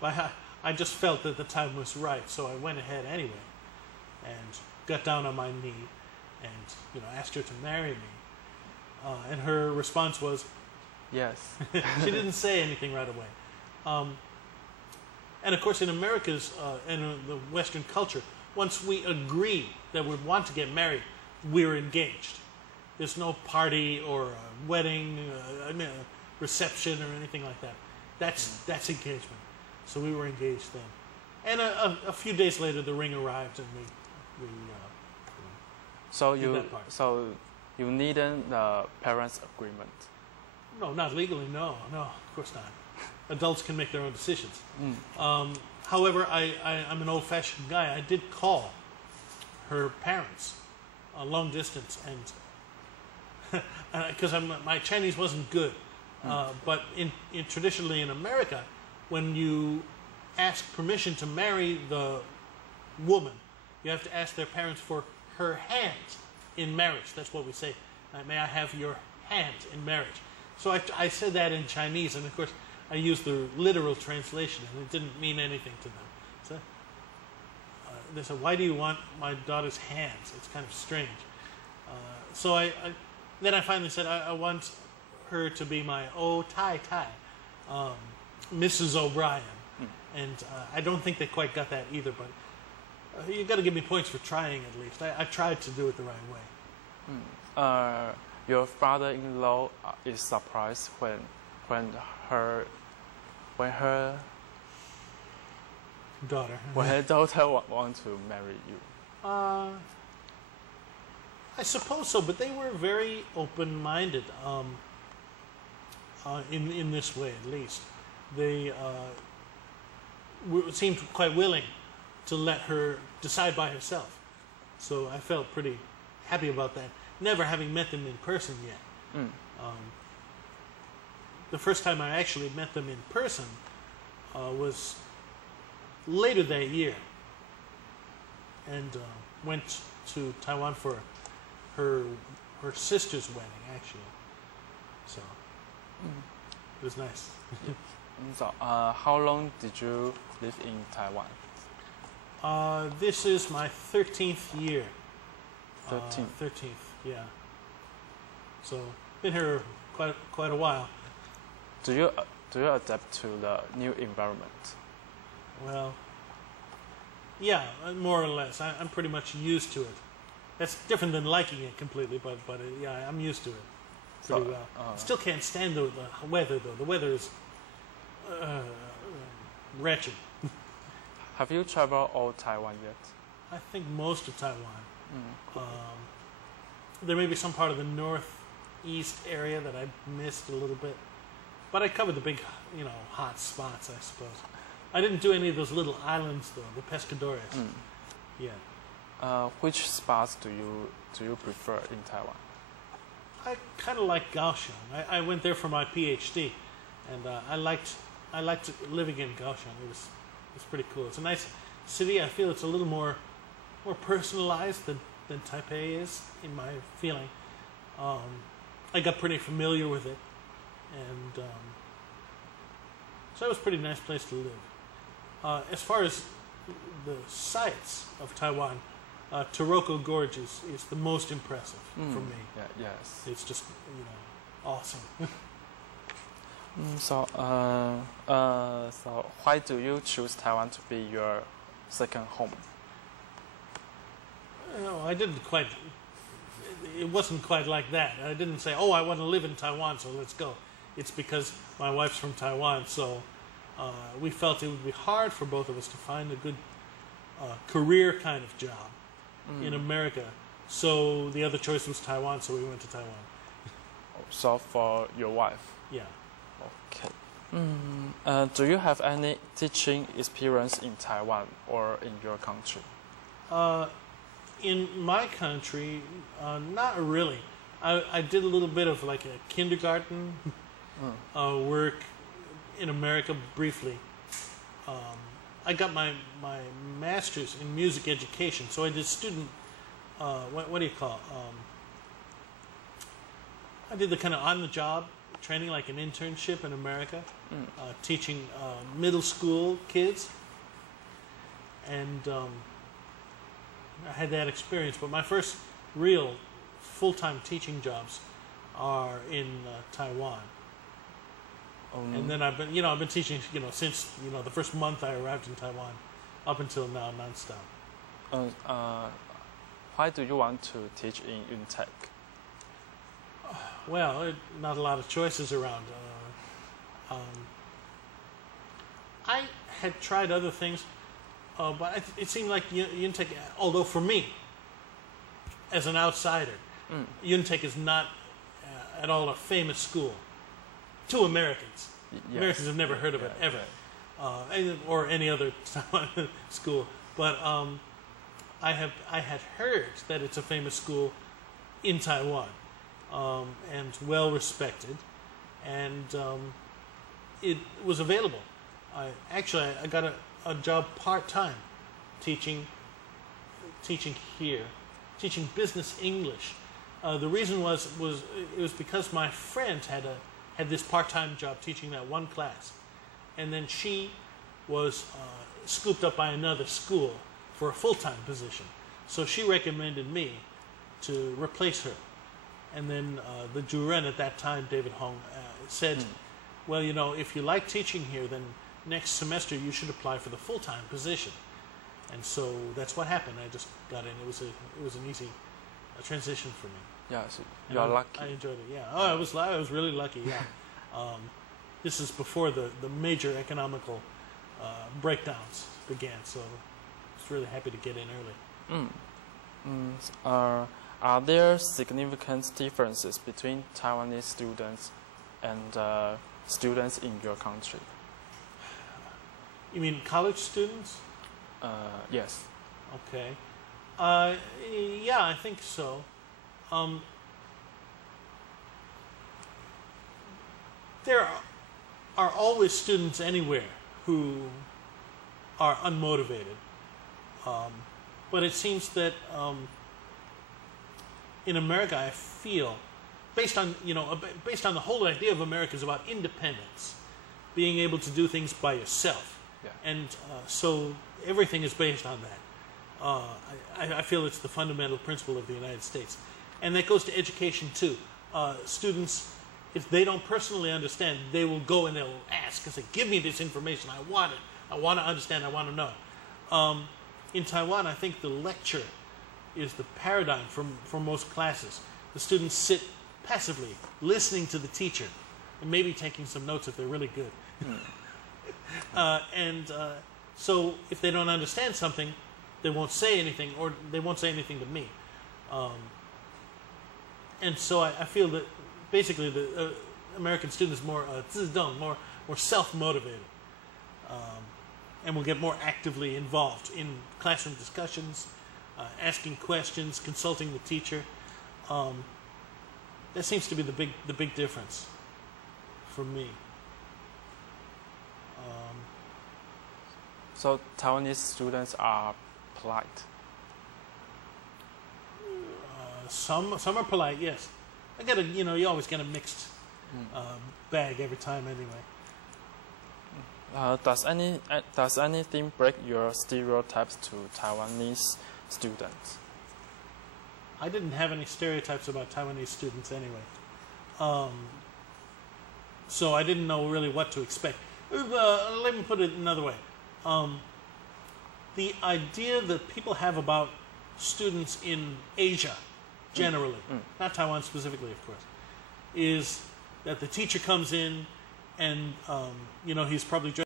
But I just felt that the time was right, so I went ahead anyway, and got down on my knee, and asked her to marry me. And her response was, Yes. she didn't say anything right away. And of course, in America's and the Western culture, once we agree that we want to get married, we're engaged. There's no party or a wedding, a reception or anything like that. That's engagement. So we were engaged then. And a few days later, the ring arrived, and we So did you that part. so you needed the parents' agreement. No, not legally. No, of course not. Adults can make their own decisions. However, I'm an old-fashioned guy. I did call her parents a long distance, and because my Chinese wasn't good. But traditionally in America, when you ask permission to marry the woman, you have to ask their parents for her hand in marriage. That's what we say. May I have your hand in marriage? So I said that in Chinese, and of course I used the literal translation, and it didn't mean anything to them. So they said, "Why do you want my daughter's hands?" It's kind of strange. So then I finally said, I want her to be my Tai, Mrs. O'Brien. And I don't think they quite got that either, but you got to give me points for trying at least. I tried to do it the right way. Your father-in-law is surprised when her Daughter. daughter wants to marry you. I suppose so, but they were very open-minded in this way, at least. They seemed quite willing to let her decide by herself. So I felt pretty happy about that, never having met them in person yet. The first time I actually met them in person was later that year, and went to Taiwan for her sister's wedding, actually. So it was nice. So, how long did you live in Taiwan? This is my 13th year. 13th. 13th, yeah. So been here quite a while. Do you adapt to the new environment? Well, yeah, more or less. I'm pretty much used to it. That's different than liking it completely, but yeah, I'm used to it pretty well. Still can't stand the weather, though. The weather is wretched. Have you traveled all Taiwan yet? I think most of Taiwan. There may be some part of the northeast area that I missed a little bit, but I covered the big, hot spots, I suppose. I didn't do any of those little islands, though, the Pescadores. Yeah. Which spots do you prefer in Taiwan? I kind of like Kaohsiung. I went there for my PhD, and I liked living in Kaohsiung. It was pretty cool. It's a nice city. I feel it's a little more personalized than Taipei is, in my feeling. I got pretty familiar with it, and so it was a pretty nice place to live. As far as the sights of Taiwan, Taroko Gorge is the most impressive for me. Yeah, yes. It's just, awesome. So why do you choose Taiwan to be your second home? I didn't quite. It wasn't quite like that. I didn't say, "Oh, I want to live in Taiwan, so let's go." It's because my wife's from Taiwan, so we felt it would be hard for both of us to find a good career kind of job in America. So the other choice was Taiwan, so we went to Taiwan. So for your wife? Yeah. Okay. Do you have any teaching experience in Taiwan or in your country? In my country, not really. I did a little bit of like a kindergarten work in America briefly. I got my master's in music education, so I did student. What do you call it? I did the kind of on-the-job training, like an internship in America. teaching middle school kids, and I had that experience. But my first real full-time teaching jobs are in Taiwan. And then I've been teaching, since, the first month I arrived in Taiwan up until now, nonstop. Why do you want to teach in UNTEC? Well, not a lot of choices around. I had tried other things, but it seemed like UNTEC, although for me, as an outsider, UNTEC is not at all a famous school to Americans. Yes. Americans have never heard of it, ever, or any other school. But I had heard that it's a famous school in Taiwan, and well respected, and it was available. I got a job part-time teaching here, teaching business English. The reason was because my friend had this part-time job teaching that one class, and then she was scooped up by another school for a full-time position. So she recommended me to replace her. And then the Juren at that time, David Hong, said, well, if you like teaching here, then next semester you should apply for the full-time position. And so that's what happened. I just got in. It was an easy transition for me. Yeah, so you're lucky. I enjoyed it. Yeah. Oh, I was really lucky. Yeah. This is before the major economical breakdowns began, so I was really happy to get in early. Are there significant differences between Taiwanese students and students in your country? You mean college students? Yes. Okay. Yeah, I think so. There are always students anywhere who are unmotivated, but it seems that in America, I feel, based on the whole idea of America is about independence, being able to do things by yourself, and so everything is based on that. I feel it's the fundamental principle of the United States, and that goes to education too. Students, if they don't personally understand, they will go and they'll ask and say, "Give me this information. I want it. I want to understand. I want to know." In Taiwan, I think the lecture is the paradigm for most classes. The students sit passively, listening to the teacher, and maybe taking some notes if they're really good. So if they don't understand something, they won't say anything, or they won't say anything to me. And so I feel that basically the American student is more 自动, more self-motivated, and will get more actively involved in classroom discussions, asking questions, consulting the teacher. That seems to be the big difference for me. So Taiwanese students are polite. Some are polite, yes. You always get a mixed bag every time anyway. Does anything break your stereotypes to Taiwanese students? I didn't have any stereotypes about Taiwanese students anyway. So I didn't know really what to expect. Let me put it another way. The idea that people have about students in Asia generally, not Taiwan specifically, of course, is that the teacher comes in and, he's probably dressed